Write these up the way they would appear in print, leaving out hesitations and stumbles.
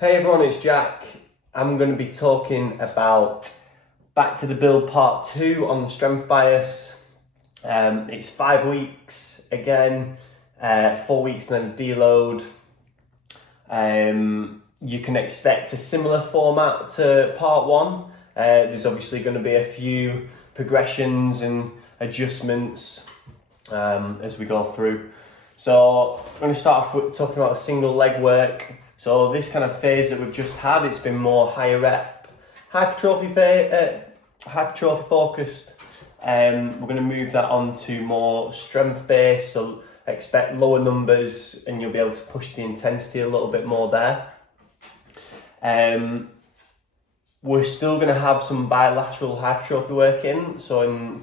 Hey everyone, it's Jack. I'm going to be talking about Back to the Build Part 2 on the strength bias. It's 5 weeks again, 4 weeks and then deload. You can expect a similar format to Part 1. There's obviously going to be a few progressions and adjustments as we go through. So I'm going to start off with talking about the single leg work. So this kind of phase that we've just had, it's been more higher rep, hypertrophy focused. We're going to move that on to more strength based, so expect lower numbers and you'll be able to push the intensity a little bit more there. We're still going to have some bilateral hypertrophy work in. So in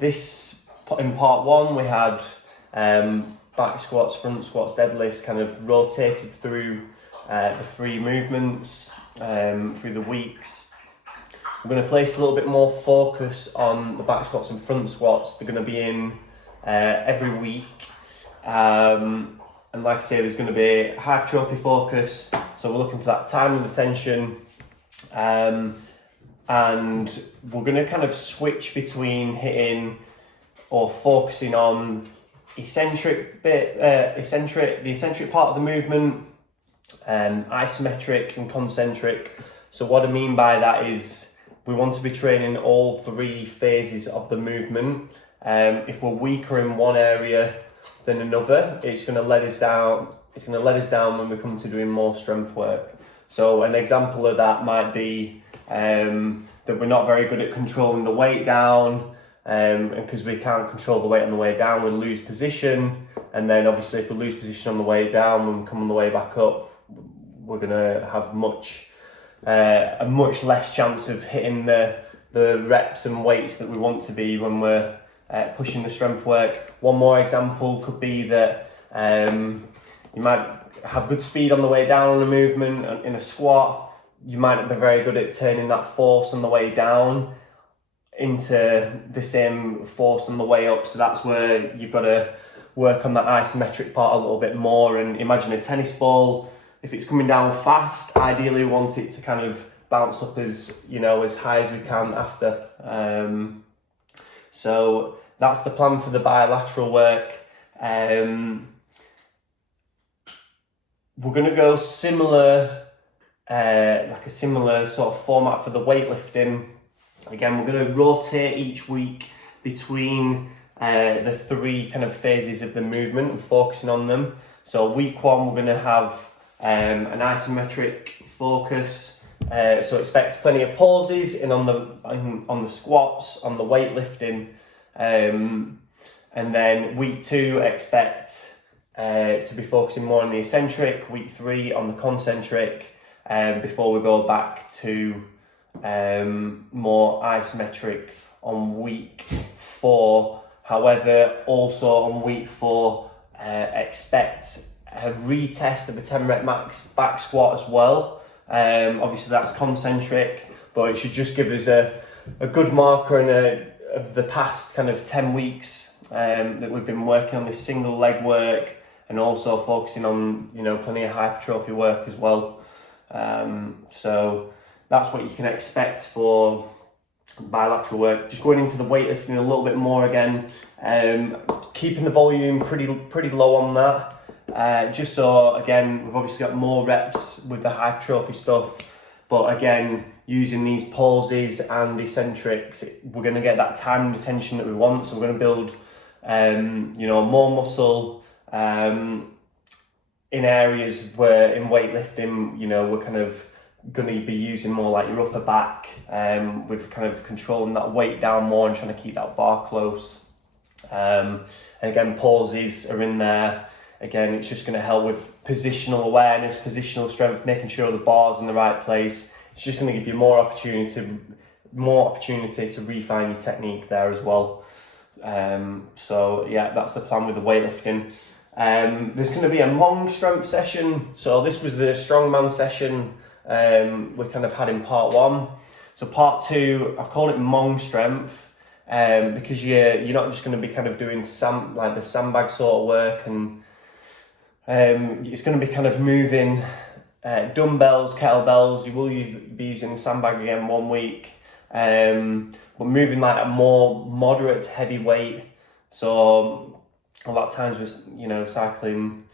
part 1 we had back squats, front squats, deadlifts kind of rotated through the 3 movements through the weeks. We're going to place a little bit more focus on the back squats and front squats. They're going to be in every week. And like I say, there's going to be hypertrophy focus. So we're looking for that time and attention. And we're going to kind of switch between hitting or focusing on the eccentric part of the movement, isometric and concentric. So what I mean by that is we want to be training all 3 phases of the movement. If we're weaker in one area than another, it's going to let us down. It's going to let us down when we come to doing more strength work. So an example of that might be that we're not very good at controlling the weight down, and because we can't control the weight on the way down, we lose position. And then obviously if we lose position on the way down, when we come on the way back up, we're going to have a much less chance of hitting the reps and weights that we want to be when we're pushing the strength work. One more example could be that you might have good speed on the way down on a movement. In a squat, you might not be very good at turning that force on the way down into the same force on the way up. So that's where you've got to work on that isometric part a little bit more. And imagine a tennis ball. If it's coming down fast, ideally we want it to kind of bounce up as high as we can after. So that's the plan for the bilateral work. We're going to go similar, like a similar sort of format for the weightlifting. Again, we're going to rotate each week between the 3 kind of phases of the movement and focusing on them. So week 1, we're going to have an isometric focus. So expect plenty of pauses in on the squats, on the weightlifting. And then week 2, expect to be focusing more on the eccentric. Week 3 on the concentric, before we go back to more isometric on week 4. However, also on week 4, expect a retest of the 10 rep max back squat as well. Obviously that's concentric, but it should just give us a good marker of the past kind of 10 weeks that we've been working on this single leg work, and also focusing on plenty of hypertrophy work as well. So that's what you can expect for bilateral work. Just going into the weightlifting a little bit more again, keeping the volume pretty low on that, just so again we've obviously got more reps with the hypertrophy stuff, but again using these pauses and eccentrics, we're going to get that time and attention that we want. So we're going to build more muscle in areas where in weightlifting we're kind of going to be using more like your upper back, with kind of controlling that weight down more and trying to keep that bar close. And again, pauses are in there. Again, it's just going to help with positional awareness, positional strength, making sure the bar's in the right place. It's just going to give you more opportunity to refine your technique there as well. So yeah, that's the plan with the weightlifting. There's going to be a Hmong strength session. So this was the strongman session we kind of had in part 1. So part 2, I've called it Hmong strength, because you're not just going to be kind of doing like the sandbag sort of work, and it's going to be kind of moving dumbbells, kettlebells. You will be using the sandbag again 1 week, but moving like a more moderate to heavy weight. So a lot of times we're cycling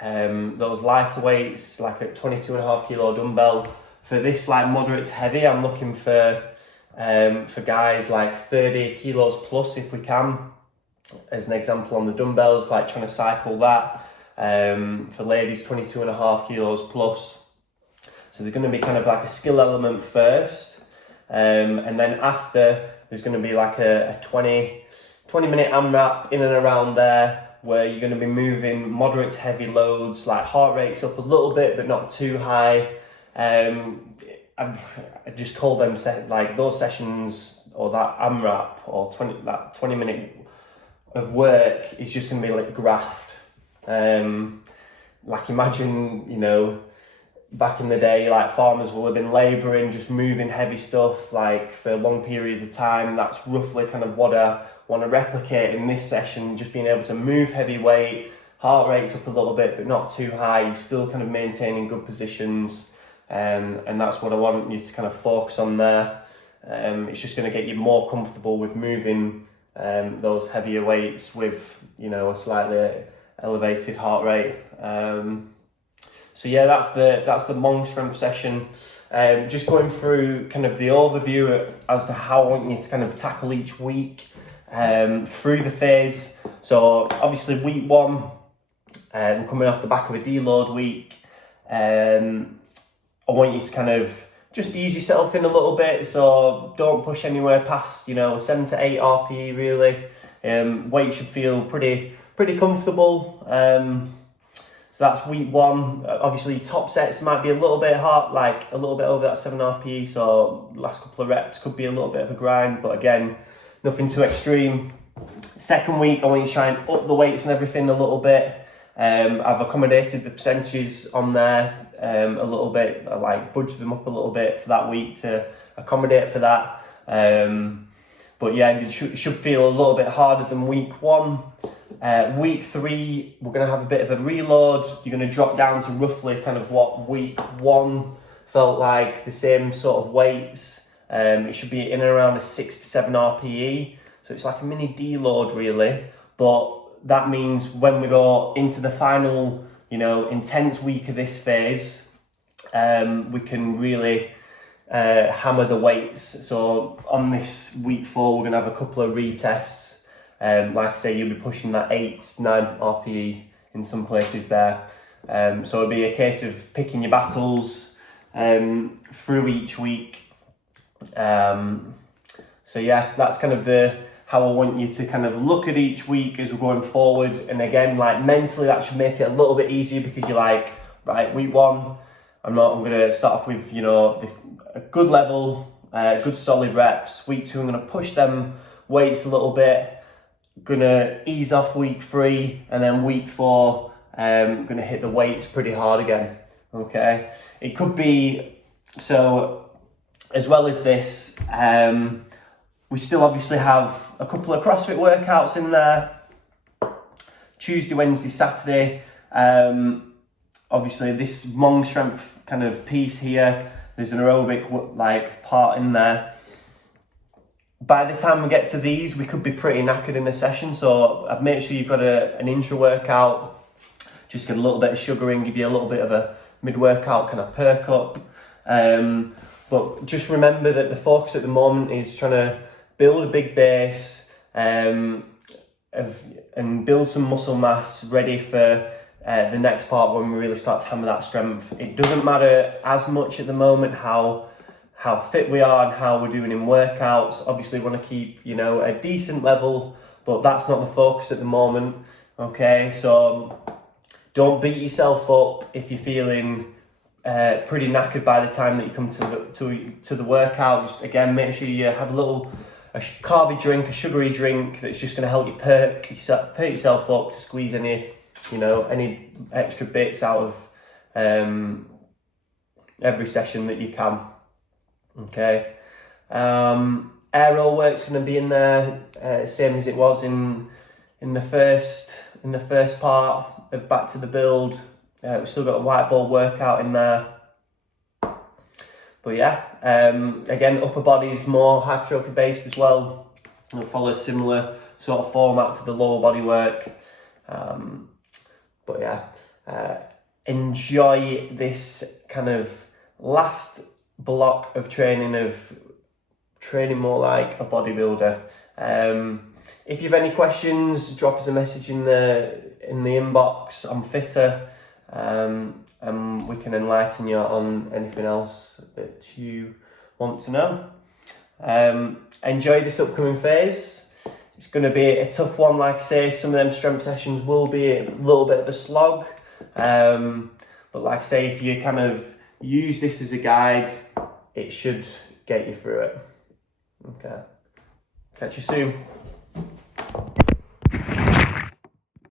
those lighter weights, like a 22.5 kilo dumbbell. For this like moderate to heavy, I'm looking for guys like 30 kilos plus if we can. As an example on the dumbbells, like trying to cycle that. For ladies, 22.5 kilos plus. So there's going to be kind of like a skill element first, and then after there's going to be like a 20 minute AMRAP in and around there, where you're going to be moving moderate to heavy loads, like heart rates up a little bit but not too high. I just call them like those sessions, or that AMRAP, or 20 minute of work is just going to be like graft. Like imagine, back in the day, like farmers will have been labouring, just moving heavy stuff like for long periods of time. That's roughly kind of what I want to replicate in this session, just being able to move heavy weight, heart rates up a little bit but not too high, you're still kind of maintaining good positions, and that's what I want you to kind of focus on there. It's just going to get you more comfortable with moving those heavier weights with a slightly elevated heart rate. So yeah, that's the Mong strength session. Just going through kind of the overview as to how I want you to kind of tackle each week through the phase. So obviously week 1, we're coming off the back of a deload week. I want you to kind of just ease yourself in a little bit, so don't push anywhere past 7 to 8 RPE really. Weight should feel pretty comfortable. So that's week 1. Obviously top sets might be a little bit hard, like a little bit over that 7 RPE, so last couple of reps could be a little bit of a grind, but again, nothing too extreme. Second week, I want you to try and up the weights and everything a little bit. I've accommodated the percentages on there a little bit. I like budged them up a little bit for that week to accommodate for that. But yeah, it should feel a little bit harder than week 1. Week 3, we're going to have a bit of a reload. You're going to drop down to roughly kind of what week 1 felt like, the same sort of weights. It should be in and around a 6 to 7 RPE. So it's like a mini deload really. But that means when we go into the final, intense week of this phase, we can really hammer the weights. So on this week 4, we're going to have a couple of retests. Like I say, you'll be pushing that 8, 9 RPE in some places there. So it'll be a case of picking your battles through each week. So yeah, that's kind of how I want you to kind of look at each week as we're going forward. And again, like mentally, that should make it a little bit easier, because you're like, right, week 1, I'm going to start off with, a good level, good solid reps. Week 2, I'm going to push them weights a little bit. Gonna ease off week 3, and then week 4, gonna hit the weights pretty hard again. Okay, it could be so. As well as this, we still obviously have a couple of CrossFit workouts in there. Tuesday, Wednesday, Saturday. Obviously, this Mong strength kind of piece here. There's an aerobic like part in there. By the time we get to these, we could be pretty knackered in the session, so I'd make sure you've got an intro workout, just get a little bit of sugar in, give you a little bit of a mid-workout kind of perk up. But just remember that the focus at the moment is trying to build a big base and build some muscle mass ready for the next part when we really start to hammer that strength. It doesn't matter as much at the moment how fit we are and how we're doing in workouts. Obviously, we want to keep, a decent level, but that's not the focus at the moment. Okay, so don't beat yourself up if you're feeling pretty knackered by the time that you come to the workout. Just again, make sure you have a carby drink, a sugary drink that's just going to help you perk yourself up to squeeze any extra bits out of every session that you can. Okay, aero work's going to be in there, same as it was in the first part of Back to the Build. We've still got a white ball workout in there. But yeah, again, upper body is more hypertrophy based as well. It'll follow a similar sort of format to the lower body work. But yeah, enjoy this kind of last block of training more like a bodybuilder. If you have any questions, drop us a message in the inbox. I'm fitter, and we can enlighten you on anything else that you want to know. Enjoy this upcoming phase. It's going to be a tough one, like I say. Some of them strength sessions will be a little bit of a slog, but like I say, if you kind of use this as a guide, it should get you through it. Okay, catch you soon.